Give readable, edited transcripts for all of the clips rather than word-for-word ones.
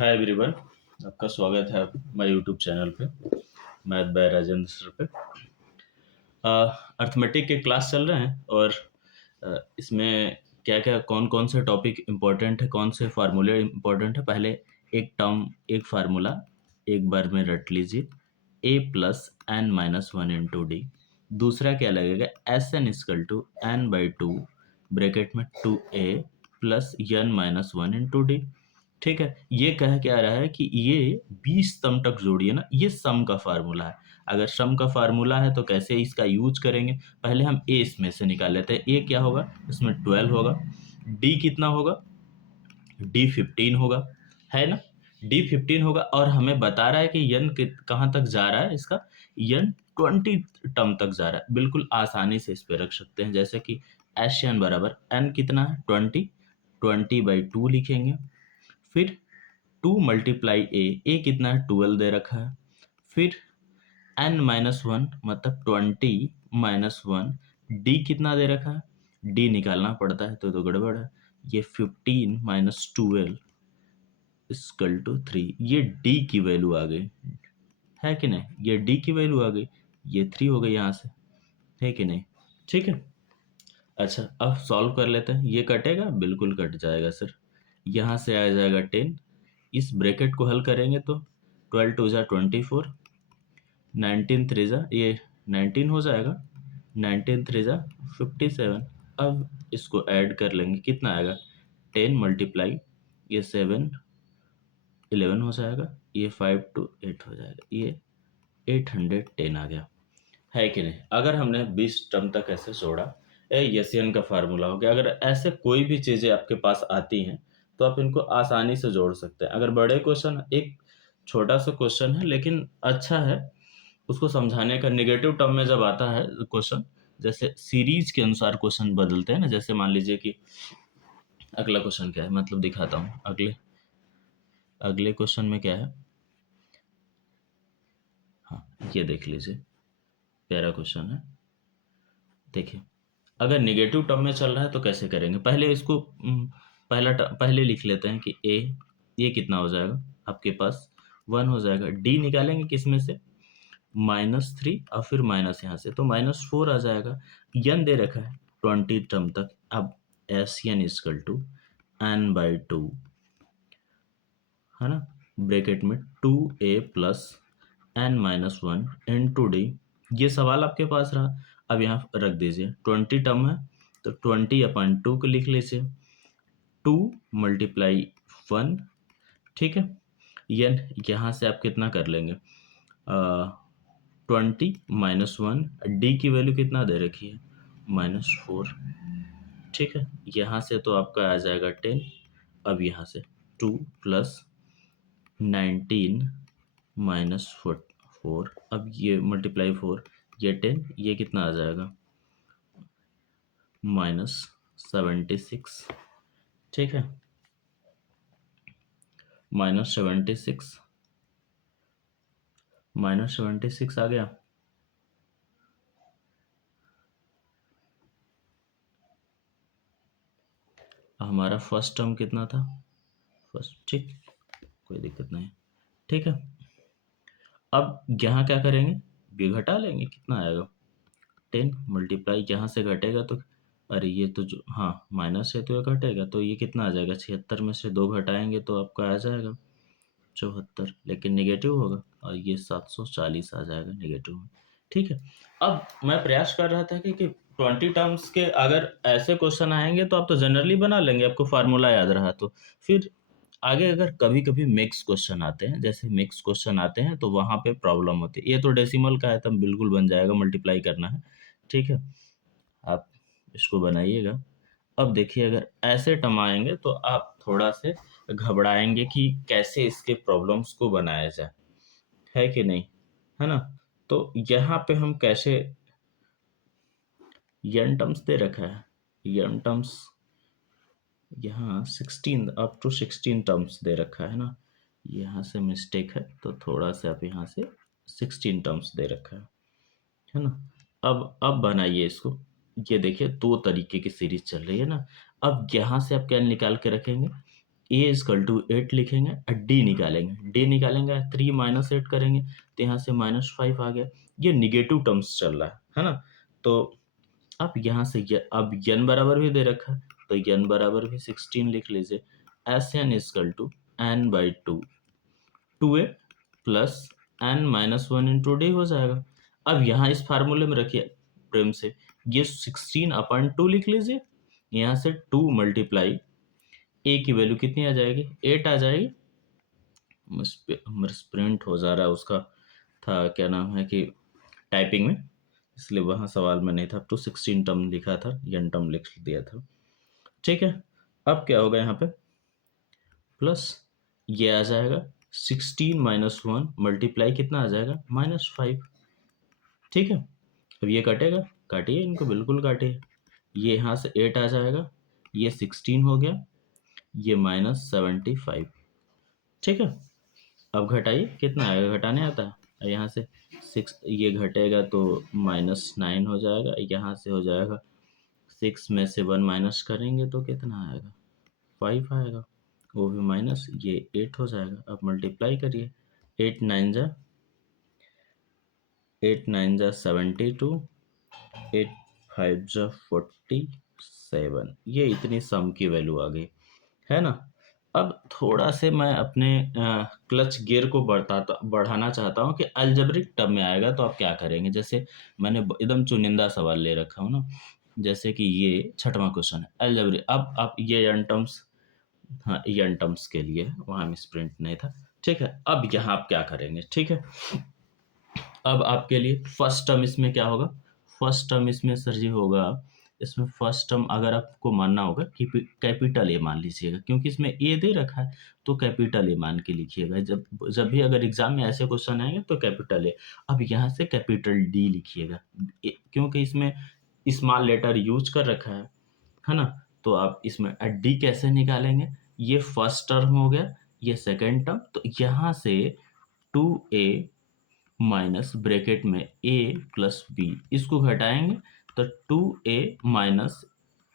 Hi everyone, आपका स्वागत है मेरे यूट्यूब चैनल पे मैथ बाय राजेंद्र सर पे। अर्थमेटिक के क्लास चल रहे हैं और इसमें क्या क्या कौन कौन से टॉपिक इम्पोर्टेंट है, कौन से फार्मूले इम्पोर्टेंट है। पहले एक टर्म, एक फार्मूला एक बार में रट लीजिए, a plus N minus one into d. दूसरा क्या लगेगा, S N is equal to N by two bracket में टू ए plus N minus one into d. ठीक है, ये कह क्या रहा है कि ये 20 सम तक जोड़िए ना, ये सम का फार्मूला है। अगर सम का फार्मूला है तो कैसे इसका यूज करेंगे, पहले हम ए इसमें से निकाल लेते हैं। ए क्या होगा, इसमें 12 होगा। डी कितना होगा, डी 15 होगा, है ना। डी 15 होगा और हमें बता रहा है कि यन कहाँ तक जा रहा है, इसका यन 20 टर्म तक जा रहा है। बिल्कुल आसानी से इस पे रख सकते हैं, जैसे कि एस एन बराबर एन कितना है 20, 20/2 लिखेंगे। फिर 2 मल्टीप्लाई ए कितना है 12 दे रखा है। फिर n माइनस वन मतलब 20 माइनस वन, डी कितना दे रखा है, डी निकालना पड़ता है तो गड़बड़ है। ये 15 माइनस 12 इक्वल टू 3, ये डी की वैल्यू आ गई, है कि नहीं। ये डी की वैल्यू आ गई, ये 3 हो गई यहाँ से, है कि नहीं। ठीक है, अच्छा अब सॉल्व कर लेते हैं। ये कटेगा, बिल्कुल कट जाएगा सर। यहाँ से आ जाएगा 10, इस ब्रैकेट को हल करेंगे तो 12 टू जा 24, 19 थ्री जा ये 19 हो जाएगा, 19 थ्री जा 57। अब इसको ऐड कर लेंगे, कितना आएगा 10 मल्टीप्लाई ये 7 11 हो जाएगा, ये 5 टू 8 हो जाएगा, ये 810 आ गया, है कि नहीं। अगर हमने 20 टर्म तक ऐसे जोड़ा, एन का फार्मूला हो गया। अगर ऐसे कोई भी चीज़ें आपके पास आती हैं तो आप इनको आसानी से जोड़ सकते हैं। अगर बड़े क्वेश्चन, एक छोटा सा क्वेश्चन है लेकिन अच्छा है, उसको समझाने का। नेगेटिव टर्म में जब आता है क्वेश्चन, जैसे सीरीज के अनुसार क्वेश्चन बदलते हैं ना, जैसे मान लीजिए कि अगला क्वेश्चन क्या है, मतलब दिखाता हूँ। अगले क्वेश्चन में क्या है, हाँ ये देख लीजिए, प्यारा क्वेश्चन है। देखिए, अगर निगेटिव टर्म में चल रहा है तो कैसे करेंगे, पहले इसको पहले लिख लेते हैं कि ये कितना हो जाएगा आपके पास 1 हो जाएगा। डी निकालेंगे किस में से, -3 और फिर माइनस यहाँ से तो -4 आ जाएगा। यन दे रखा है 20 टर्म तक। अब S N is equal to N by two, है ना, ब्रैकेट में 2a plus N minus one into D. ये सवाल आपके पास रहा, अब यहाँ रख दीजिए। 20 टर्म है तो 20/2 को लिख लीजिए, 2 मल्टीप्लाई 1, ठीक है। यहाँ से आप कितना कर लेंगे, 20 माइनस वन, डी की वैल्यू कितना दे रखी है -4, ठीक है। यहाँ से तो आपका आ जाएगा 10। अब यहाँ से 2 प्लस 19 माइनस 4, अब ये मल्टीप्लाई 4, ये 10, ये कितना आ जाएगा -76, ठीक है। -76 आ गया। हमारा फर्स्ट टर्म कितना था, फर्स्ट, ठीक, कोई दिक्कत नहीं, ठीक है। अब यहाँ क्या करेंगे, भी घटा लेंगे, कितना आएगा 10 मल्टीप्लाई, यहाँ से घटेगा तो, अरे ये तो जो, हाँ माइनस है तो ये घटेगा, तो ये कितना आ जाएगा 76 में से 2 घटाएंगे तो आपका आ जाएगा 74, लेकिन नेगेटिव होगा और ये 740 आ जाएगा नेगेटिव में, ठीक है। अब मैं प्रयास कर रहा था कि 20 टर्म्स के अगर ऐसे क्वेश्चन आएंगे तो आप तो जनरली बना लेंगे, आपको फार्मूला याद रहा तो। फिर आगे अगर कभी कभी मिक्स क्वेश्चन आते हैं, जैसे मिक्स क्वेश्चन आते हैं तो वहाँ पे प्रॉब्लम होती है। ये तो डेसिमल का है, तब बिल्कुल बन जाएगा, मल्टीप्लाई करना है, ठीक है। आप इसको बनाइएगा। अब देखिए, अगर ऐसे टर्म आएंगे तो आप थोड़ा से घबराएंगे कि कैसे इसके प्रॉब्लम्स को बनाया जाए, है कि नहीं, है ना। तो यहाँ पे हम कैसे, यन टर्म्स दे रखा है, यन टर्म्स यहाँ 16 अप टू 16 टर्म्स दे रखा है ना, यहाँ से मिस्टेक है तो थोड़ा सा आप यहाँ से 16 टर्म्स दे रखा है ना। अब बनाइए इसको। ये देखिए 2 तरीके की सीरीज चल रही है ना। अब यहाँ से आप क्या निकाल के रखेंगे, ए इजकल टू 8 लिखेंगे और डी निकालेंगे। डी निकालेंगे 3 माइनस 8 करेंगे तो यहाँ से -5 आ गया। ये निगेटिव टर्म्स चल रहा है ना? तो अब यहाँ से अब n बराबर भी दे रखा है तो n बराबर भी 16 लिख लीजिए। S N is equal to n/2 2a plus n-1 × d हो जाएगा। अब यहाँ इस फार्मूले में रखिए प्रेम से, ये 16/2 लिख लीजिए। यहाँ से 2 मल्टीप्लाई ए की वैल्यू कितनी आ जाएगी? 8 आ जाएगी। मिसप्रिंट हो जा रहा है, उसका था क्या नाम है कि टाइपिंग में, इसलिए वहाँ सवाल में नहीं था। तो 16 टर्म लिखा था, n टर्म लिख दिया था। ठीक है, अब क्या होगा यहाँ पे? प्लस ये आ जाएगा 16 - 1 मल्टीप्लाई कितना आ जाएगा? -5। ठीक है, अब ये कटेगा, काटिए इनको, बिल्कुल काटिए। ये यहाँ से 8 आ जाएगा, ये 16 हो गया, ये -75। ठीक है, अब घटाइए, कितना आएगा? घटाने आता है। यहाँ से 6 ये घटेगा तो -9 हो जाएगा। यहाँ से हो जाएगा 6 में से 1 माइनस करेंगे तो कितना आएगा? 5 आएगा, वो भी माइनस, ये 8 हो जाएगा। अब मल्टीप्लाई करिए, 8 9 जा 72, 8 5 जा 47। ये इतनी सम की वैल्यू आ गई, है ना? अब थोड़ा से मैं अपने क्लच गियर को बढ़ाना चाहता हूँ कि अलजेब्रिक टर्म में आएगा तो आप क्या करेंगे। जैसे मैंने एकदम चुनिंदा सवाल ले रखा हूँ ना, जैसे कि ये 6वां क्वेश्चन है अलजेब्रिक। अब आप ये n टर्म्स, हाँ n टर्म्स के लिए वहाँ मिसप्रिंट नहीं था। ठीक है, अब यहाँ आप क्या करेंगे? ठीक है, अब आपके लिए फर्स्ट टर्म इसमें क्या होगा? फर्स्ट टर्म इसमें सर जी होगा, इसमें फर्स्ट टर्म अगर आपको मानना होगा कि कैपिटल ए मान लीजिएगा, क्योंकि इसमें ए दे रखा है तो कैपिटल ए मान के लिखिएगा। जब जब भी अगर एग्जाम में ऐसे क्वेश्चन आएंगे तो कैपिटल ए। अब यहाँ से कैपिटल डी लिखिएगा, क्योंकि इसमें स्मॉल लेटर यूज कर रखा है ना? तो आप इसमें डी कैसे निकालेंगे? ये फर्स्ट टर्म हो गया, ये सेकेंड टर्म, तो यहाँ से 2a माइनस ब्रैकेट में a प्लस बी, इसको घटाएंगे तो 2a minus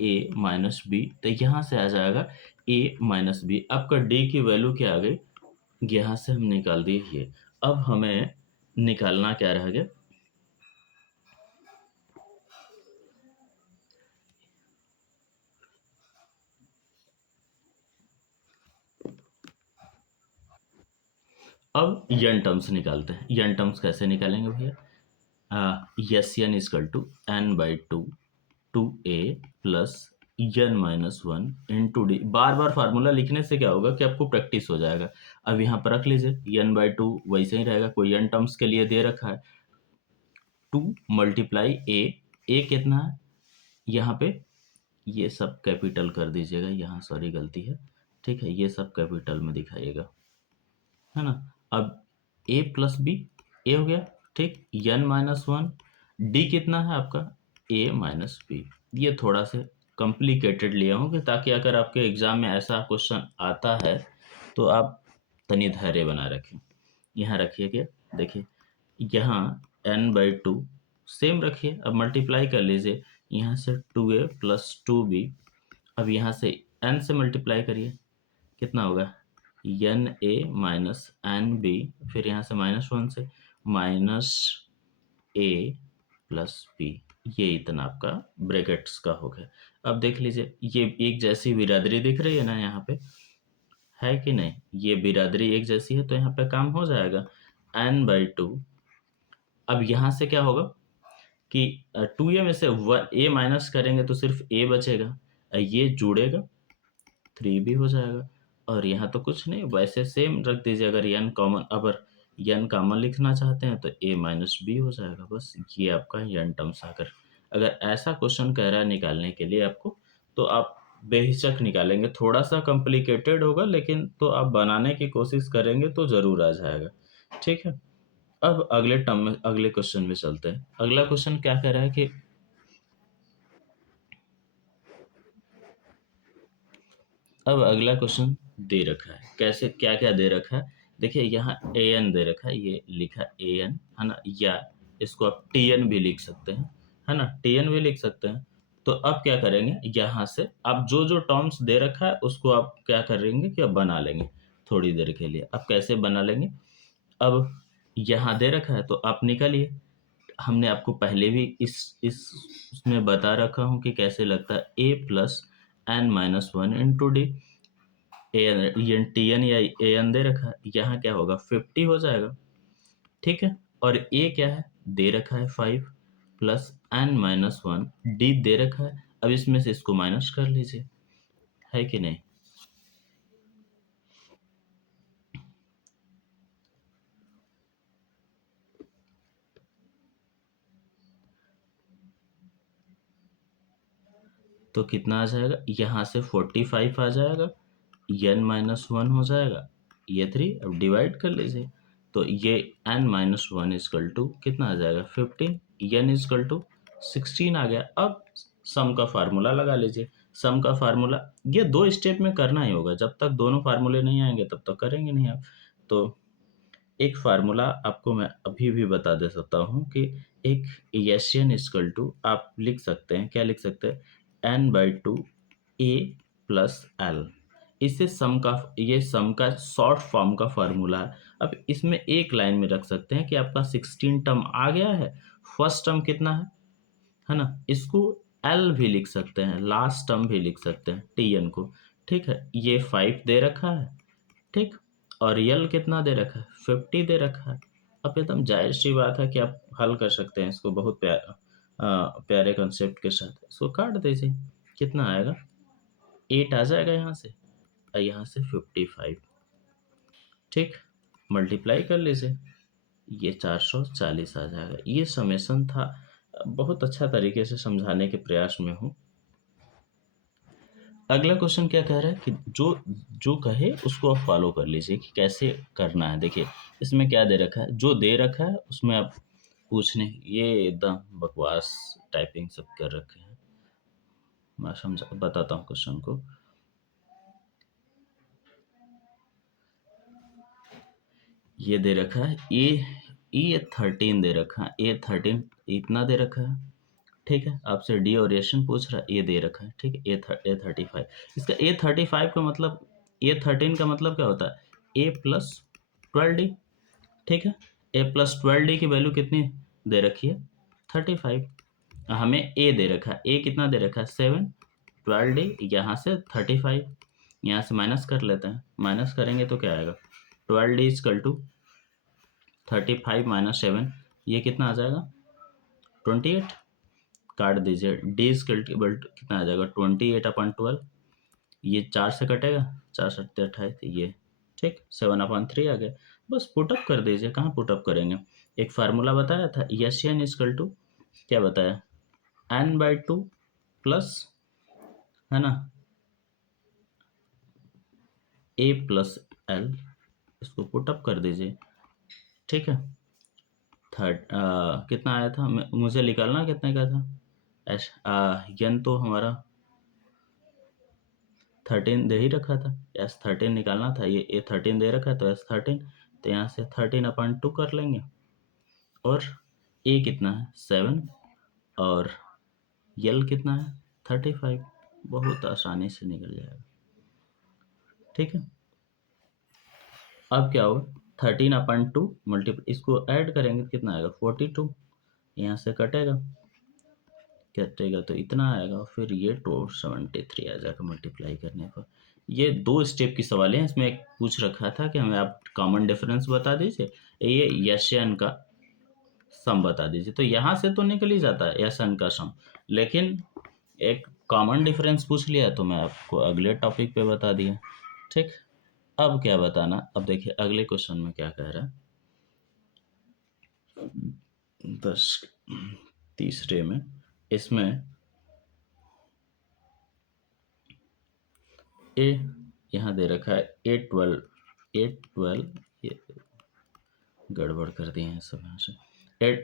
a minus B, तो यहाँ से आ जाएगा a माइनस बी। आपका d की वैल्यू क्या आ गई? यहाँ से हम निकाल दिए ये। अब हमें निकालना क्या रह गया? अब n टर्म्स निकालते हैं। n टर्म्स कैसे निकालेंगे भैया? S n is equal to n/2 2a plus n-1 into D. बार बार फार्मूला लिखने से क्या होगा कि आपको प्रैक्टिस हो जाएगा। अब यहाँ पर रख लीजिए, n/2 वैसे ही रहेगा, कोई n टर्म्स के लिए दे रखा है। 2 मल्टीप्लाई a कितना है? यहाँ पे ये सब कैपिटल कर दीजिएगा, यहाँ सॉरी गलती है। ठीक है, ये सब कैपिटल में दिखाइएगा, है ना? अब a प्लस बी, ए हो गया। ठीक, n-1, डी कितना है आपका? a minus B. ये थोड़ा से कॉम्प्लिकेटेड लिया हूँ कि ताकि अगर आपके एग्जाम में ऐसा क्वेश्चन आता है तो आप तनी धैर्य बना रखें। यहाँ रखिए, क्या देखिए, यहाँ n/2 सेम रखिए। अब मल्टीप्लाई कर लीजिए, यहाँ से 2a प्लस 2b। अब यहाँ से n से मल्टीप्लाई करिए, कितना होगा? n a minus N B, फिर यहाँ से -1 से माइनस a प्लस बी। ये इतना आपका ब्रैकेट्स का हो गया। अब देख लीजिए, ये एक जैसी बिरादरी दिख रही है ना यहाँ पे, है कि नहीं? ये बिरादरी एक जैसी है तो यहाँ पे काम हो जाएगा। n/2। अब यहाँ से क्या होगा कि 2a में से a माइनस करेंगे तो सिर्फ a बचेगा, ये जुड़ेगा 3b हो जाएगा। और यहाँ तो कुछ नहीं, वैसे सेम रख दीजिए। अगर n कॉमन, अगर n कॉमन लिखना चाहते हैं तो a माइनस बी हो जाएगा। बस ये आपका n टर्म्स आकर, अगर ऐसा क्वेश्चन कह रहा है निकालने के लिए आपको, तो आप बेहिचक निकालेंगे। थोड़ा सा कॉम्प्लिकेटेड होगा, लेकिन तो आप बनाने की कोशिश करेंगे तो ज़रूर आ जाएगा। ठीक है, अब अगले टर्म में, अगले क्वेश्चन में चलते हैं। अगला क्वेश्चन क्या कह रहा है कि अब अगला क्वेश्चन दे रखा है, कैसे क्या क्या दे रखा है? देखिए, यहाँ an दे रखा है, ये लिखा an, है ना? या इसको आप tn भी लिख सकते हैं, है ना? tn भी लिख सकते हैं। तो अब क्या करेंगे, यहाँ से आप जो जो टर्म्स दे रखा है उसको आप क्या करेंगे कि अब बना लेंगे थोड़ी देर के लिए। अब कैसे बना लेंगे, अब यहाँ दे रखा है तो आप निकालिए। हमने आपको पहले भी इस उसमें बता रखा हूँ कि कैसे लगता है, a plus N minus one into d. A T n या ए एन दे रखा है, यहाँ क्या होगा 50 हो जाएगा, ठीक है। और ए क्या है, दे रखा है 5 plus N minus one, d दे रखा है। अब इसमें से इसको माइनस कर लीजिए, है कि नहीं। तो कितना आ जाएगा, यहाँ से 45 आ जाएगा, एन माइनस वन हो जाएगा, ये 3। अब डिवाइड कर लीजिए, तो ये N minus one is equal to कितना आ जाएगा 15, एन इजकल टू 16 आ गया। अब सम का फार्मूला लगा लीजिए। सम का फार्मूला ये 2 स्टेप में करना ही होगा, जब तक दोनों फार्मूले नहीं आएंगे तब तक करेंगे नहीं आप। तो एक फार्मूला आपको मैं अभी भी बता दे सकता हूँ कि एक एन इजकल टू आप लिख सकते हैं, क्या लिख सकते हैं, N by two A plus L. इससे सम का, ये सम का शॉर्ट फॉर्म का फार्मूला है। अब इसमें एक लाइन में रख सकते हैं कि आपका 16 टर्म आ गया है, फर्स्ट टर्म कितना है ना, इसको एल भी लिख सकते हैं, लास्ट टर्म भी लिख सकते हैं टी एन को, ठीक है। ये 5 दे रखा है, ठीक, और यल कितना दे रखा है 50 दे रखा है। अब एकदम जाहिर सी बात है कि आप हल कर सकते हैं इसको बहुत प्यारे कंसेप्ट के साथ। इसको काट दीजिए, कितना आएगा 8 आ जाएगा यहाँ से, और यहाँ से 55, ठीक, मल्टीप्लाई कर लीजिए, ये 440 आ जाएगा। ये समेसन था, बहुत अच्छा तरीके से समझाने के प्रयास में हूँ। अगला क्वेश्चन क्या कह रहा है कि जो जो कहे उसको आप फॉलो कर लीजिए कि कैसे करना है। देखिए इसमें क्या दे रखा है, जो दे रखा है उसमें आप पूछने, ये एकदम बकवास टाइपिंग सब कर रखे हैं। मैं समझा बताता हूँ क्वेश्चन को। ये दे रखा है ए 13 दे रखा है, ए 13 इतना दे रखा है, ठीक है। आपसे ड्यूरेशन पूछ रहा है, ये दे रखा है, ठीक है। ए 35, इसका ए 35 का मतलब, ए 13 का मतलब क्या होता है, ए प्लस 12 डी, ठीक है। ए प्लस 12 डी की वैल्यू कितनी दे रखी है 35, हमें ए दे रखा है, ए कितना दे रखा है 7, 12 डी यहाँ से 35, यहाँ से माइनस कर लेते हैं, माइनस करेंगे तो क्या आएगा 12 डी इजकल टू 35 माइनस 7, ये कितना आ जाएगा 28, काट दीजिए, डी इजकल कितना आ जाएगा 28/12, ये 4 से कटेगा, 4 सत्ते 28, ये ठीक 7/3 आ गया। बस पुटअप कर दीजिए, कहाँ पुटअप करेंगे, एक फार्मूला बताया था, एस एन इजकल टू क्या बताया, एन बाई टू प्लस, है ना, ए प्लस एल, इसको पुटअप कर दीजिए, ठीक है। कितना आया था, मुझे निकालना कितने का था, एस यन तो हमारा 13 दे ही रखा था, एस 13 निकालना था, ये ए 13 दे रखा है तो एस 13, तो यहाँ से 13/2 कर लेंगे, और ए कितना है 7, और यल कितना है 35, बहुत आसानी से निकल जाएगा, ठीक है। अब क्या होगा 13/2 मल्टीप्लाई, इसको ऐड करेंगे तो कितना आएगा 42, यहाँ से कटेगा तो इतना आएगा, फिर ये 273 आ जाएगा मल्टीप्लाई करने पर। ये 2 स्टेप की सवाल है, इसमें एक पूछ रखा था कि हमें आप कॉमन डिफरेंस बता दीजिए, ये यस एन का सम बता दीजिए। तो यहाँ से तो निकल ही जाता है यस एन का सम, लेकिन एक कॉमन डिफरेंस पूछ लिया तो मैं आपको अगले टॉपिक पे बता दिया, ठीक। अब क्या बताना, अब देखिए अगले क्वेश्चन में क्या कह रहा है, 3 में, इसमें ए यहाँ दे रखा है ए 12 ये गड़बड़ कर दिए हैं सब यहाँ से,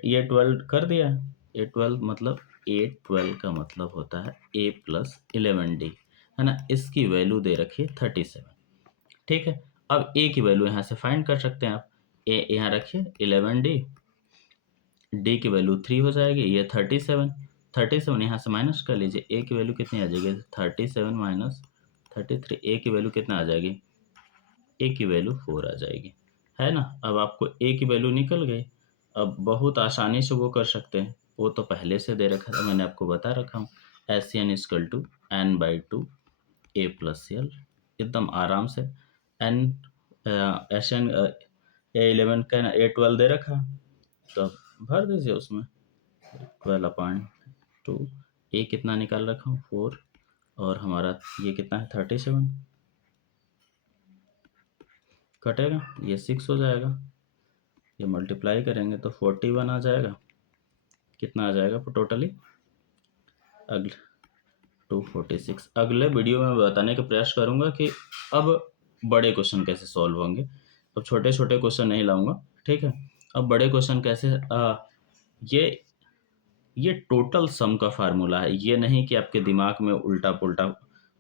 ये 12 कर दिया है, ए 12 मतलब ए 12 का मतलब होता है ए प्लस 11 डी, है ना, इसकी वैल्यू दे रखी है 37, ठीक है। अब ए की वैल्यू यहाँ से फाइंड कर सकते हैं आप, ए यहाँ रखिए 11 डी, डी की वैल्यू 3 हो जाएगी, ये 37, 37 यहाँ से माइनस कर लीजिए, ए की वैल्यू कितनी आ जाएगी, 37 माइनस 33, ए की वैल्यू कितना आ जाएगी, ए की वैल्यू 4 आ जाएगी, है ना। अब आपको ए की वैल्यू निकल गई, अब बहुत आसानी से वो कर सकते हैं, वो तो पहले से दे रखा था, मैंने आपको बता रखा हूँ, S C N is equal to N by two A plus L, एकदम आराम से। एन एस एन ए 11 का ए 12 दे रखा, तो भर दीजिए उसमें 12/2, ए कितना निकाल रखा हूँ 4, और हमारा ये कितना है 37, कटेगा ये 6 हो जाएगा, ये मल्टीप्लाई करेंगे तो 41 आ जाएगा, कितना आ जाएगा टोटली, अगले 246। अगले वीडियो में बताने का प्रयास करूंगा कि अब बड़े क्वेश्चन कैसे सॉल्व होंगे, अब छोटे छोटे क्वेश्चन नहीं लाऊंगा, ठीक है। अब बड़े क्वेश्चन कैसे, ये ये टोटल सम का फार्मूला है, ये नहीं कि आपके दिमाग में उल्टा पुल्टा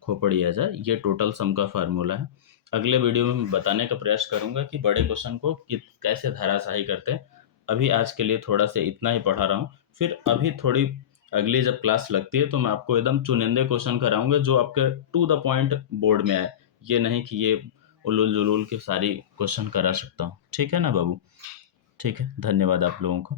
खोपड़ी आ जाए, ये टोटल सम का फार्मूला है। अगले वीडियो में मैं बताने का प्रयास करूंगा कि बड़े क्वेश्चन को कैसे धाराशाही करते हैं। अभी आज के लिए थोड़ा सा इतना ही पढ़ा रहा हूँ, फिर अभी थोड़ी अगली जब क्लास लगती है तो मैं आपको एकदम चुनिंदे क्वेश्चन कराऊंगा जो आपके टू द पॉइंट बोर्ड में आए, ये नहीं कि ये उलूल जुलूल के सारी क्वेश्चन करा सकता हूँ, ठीक है ना बाबू। ठीक है, धन्यवाद आप लोगों को।